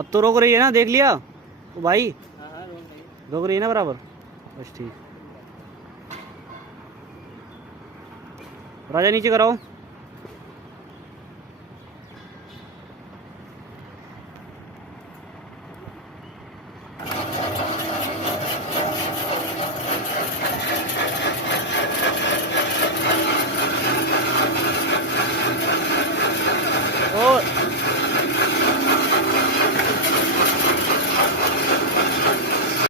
अब तो रोक रही है ना, देख लिया ओ भाई, हाँ रोक रही है ना बराबर। बस ठीक, राजा नीचे कराओ।